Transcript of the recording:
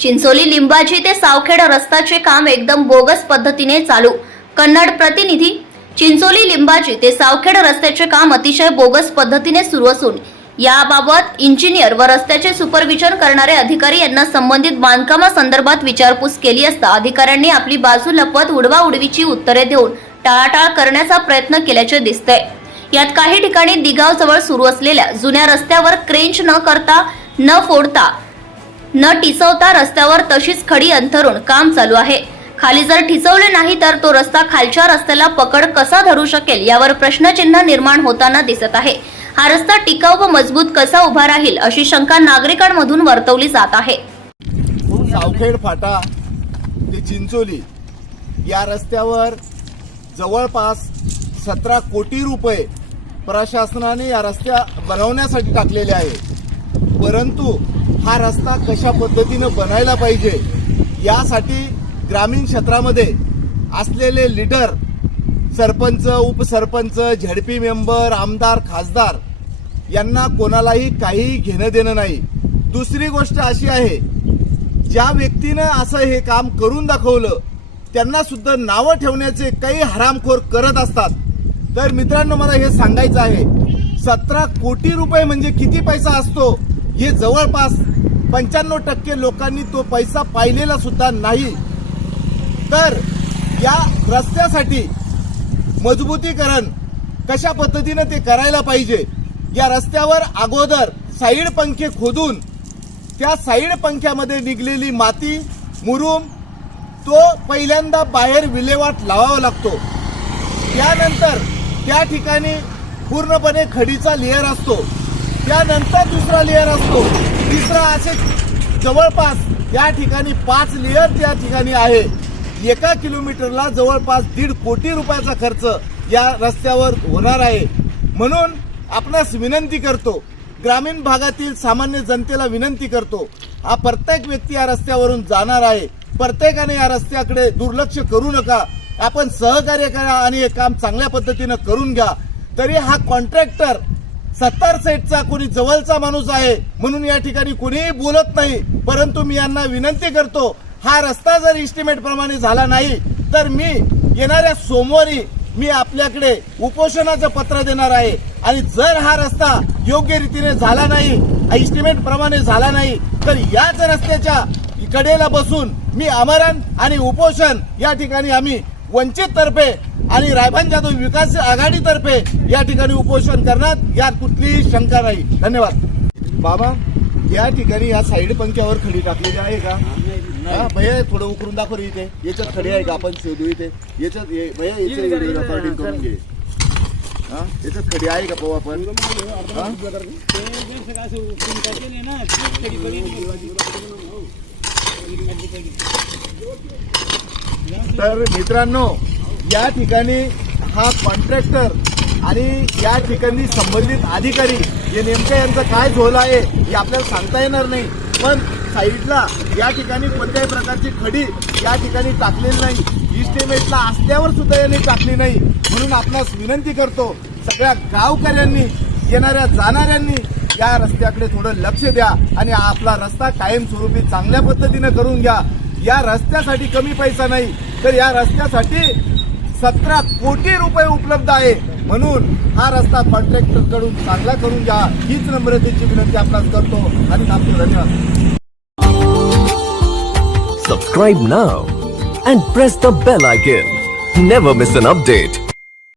चिंचोली लिंबाजी ते सावखेड रस्त्याचे काम एकदम बोगस पद्धतीने चालू. कन्नड प्रतिनिधी चिंचोली लिंबाजी ते सावखेड रस्त्याचे काम अतिशय बोगस पद्धतीने सुरू असून याबाबत इंजिनियर व रस्त्याचे सुपरविजन करणारे अधिकारी यांना संबंधित बांधकामासंदर्भात विचारपूस केली असता अधिकाऱ्यांनी आपली बाजू लपवत उडवाउडवीची उत्तरे देऊन टाळाटाळ करण्याचा प्रयत्न केल्याचे दिसते. यात काही ठिकाणी दिगाव जवळ सुरू असलेल्या जुन्या रस्त्यावर क्रेंच न करता न फोडता न टिचवता रस्त्यावर तशीच खडी अंथरून काम चालू आहे. खाली जर ठिचवले नाही तर तो रस्ता खालच्या रस्त्याला पकड कसा धरू शकेल यावर प्रश्नचिन्ह निर्माण होताना दिसत आहे. हा रस्ता टिकाऊ व मजबूत कसा उभा राहील अशी शंका नागरिकांमधून वर्तवली जात आहे. सावखेड फाटा ते चिंचोली. या रस्त्यावर जवळपास सतरा कोटी रुपये प्रशासनाने या रस्त्या बनवण्यासाठी टाकलेले आहे. परंतु हा रस्ता कशा पद्धतीनं बनायला पाहिजे यासाठी ग्रामीण क्षेत्रामध्ये असलेले लीडर सरपंच उपसरपंच झडपी मेंबर आमदार खासदार यांना कोणालाही काही घेणं देणं नाही. दुसरी गोष्ट अशी आहे ज्या व्यक्तीनं असं हे काम करून दाखवलं त्यांना सुद्धा नावं ठेवण्याचे काही हरामखोर करत असतात. तर मित्रांनो मला हे सांगायचं आहे सतरा कोटी रुपये म्हणजे किती पैसा असतो? हे जवळपास पंच्याण्णव टक्के लोकांनी तो पैसा पाहिलेला सुद्धा नाही. तर या रस्त्यासाठी मजबूतीकरण कशा पद्धतीनं ते करायला पाहिजे? या रस्त्यावर अगोदर साईड पंखे खोदून त्या साईड पंख्यामध्ये निघलेली माती मुरुम तो पहिल्यांदा बाहेर विल्हेवाट लावावा लागतो. त्यानंतर त्या ठिकाणी पूर्णपणे खडीचा लेअर असतो. त्यानंतर दुसरा लेअर असतो. तिसरा असे जवळपास या ठिकाणी पाच लेअर त्या ठिकाणी आहे. एका किलोमीटरला जवळपास दीड कोटी रुपयाचा खर्च या रस्त्यावर होणार आहे. म्हणून आपणास विनंती करतो ग्रामीण भागातील सामान्य जनतेला विनंती करतो हा प्रत्येक व्यक्ती या रस्त्यावरून जाणार आहे. प्रत्येकाने या रस्त्याकडे दुर्लक्ष करू नका. आपण सहकार्य करा आणि हे काम चांगल्या पद्धतीनं करून घ्या. तरी हा कॉन्ट्रॅक्टर सत्तर सेटचा कोणी जवळचा माणूस आहे म्हणून या ठिकाणी कोणीही बोलत नाही. परंतु मी यांना विनंती करतो हा रस्ता जर इस्टिमेट प्रमाणे झाला नाही तर मी येणाऱ्या सोमवारी मी आपल्याकडे उपोषणाचं पत्र देणार आहे. आणि जर हा रस्ता योग्य रीतीने झाला नाही इस्टिमेट प्रमाणे झाला नाही तर याच रस्त्याच्या कडेला बसून मी आमरण आणि उपोषण या ठिकाणी आम्ही वंचित तर्फे आणि रायबान जाधव विकास आघाडीतर्फे या ठिकाणी उपोषण करण्यात यात कुठलीही शंका नाही. धन्यवाद. बाबा या ठिकाणी या साईड पंख्यावर खडी टाकलेली आहे का? हा भैया थोडं उकरून दाखव इथे. याच्यात खडी आहे का? आपण शोधू इथे. याच्यात भैया रेकॉर्डिंग करून घे. हा याच्यात खडी आहे का पाहू आपण? तर मित्रांनो या ठिकाणी हा कॉन्ट्रॅक्टर आणि या ठिकाणी संबंधित अधिकारी हे नेमकं यांचं काय झोल आहे हे आपल्याला सांगता येणार नाही. पण साईडला या ठिकाणी कोणत्याही प्रकारची खडी या ठिकाणी टाकलेली नाही. इस्टिमेटला असल्यावर सुद्धा यांनी टाकली नाही. म्हणून आपणास विनंती करतो सगळ्या गावकऱ्यांनी येणाऱ्या जाणाऱ्यांनी या रस्त्याकडे थोडं लक्ष द्या आणि आपला रस्ता कायमस्वरूपी चांगल्या पद्धतीनं करून घ्या. या रस्त्यासाठी कमी पैसा नाही तर या रस्त्यासाठी सतरा कोटी रुपये उपलब्ध आहे. म्हणून हा रस्ता कॉन्ट्रॅक्टरकडून चांगला करून घ्या. हीच नम्रतेची विनंती आपण करतो. आणि थांबतो धन्यवाद. Subscribe now and press the bell icon never miss an update